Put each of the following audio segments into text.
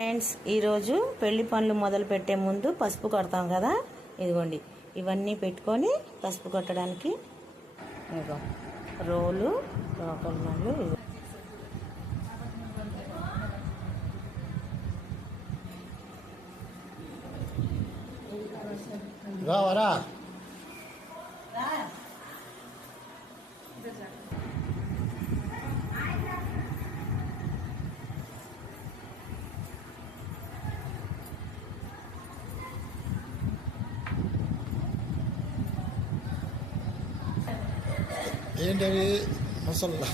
Friends, ఈరోజు పెళ్లి పనులు మొదలు పెట్టే ముందు పసుపు కొడతాం కదా. ఇదిగోండి, ఇవన్నీ పెట్టుకొని పసుపు కొట్టడానికి ఇదిగో రోలు, రోకల్ మళ్ళు. రావరా ఏంటవి ముసల్లా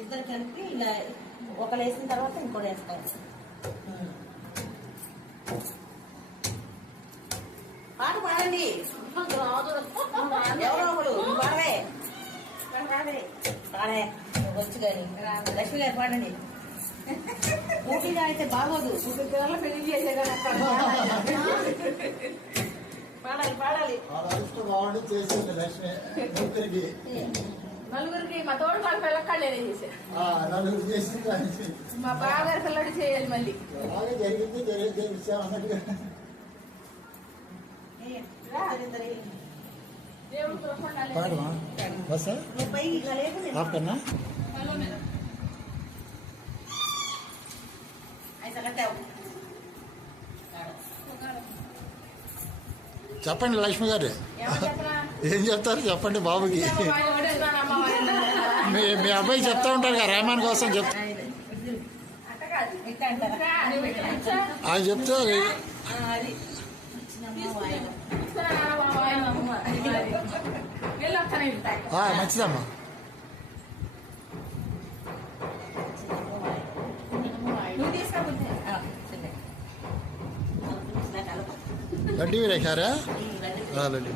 ఇద్దరు కలిపి ఇలా ఒకరు వేసిన తర్వాత ఇంకోటి వేస్తారు. పాట పాడండి, ఎవరో ఒకడు పాడవే పాడే వచ్చు కానీ. లక్ష్మి గారు పాడండి. ఊటీగా అయితే బాగోదు, పెళ్లి చేసే కదా. పాడాలి పాడాలి. చేసింది లక్ష్మి నలుగురికి. మా తోడు వాళ్ళ పిల్లకాళ్ళే నలుగురు చేసింది. మా బాగా పిల్లడు చేయాలి మళ్ళీ. బాగా జరిగింది జరిగింది అన్నట్టుగా. పాడమా బస్ ఆపన్నా. చెప్పండి లక్ష్మి గారు, ఏం చెప్తారు చెప్పండి బాబుకి. మీ అబ్బాయి చెప్తా ఉంటారు కదా రామాయణ కోసం ఆయన చెప్తారు. మంచిదమ్మా. లడ్డూ రేఖారా లడ్డూ.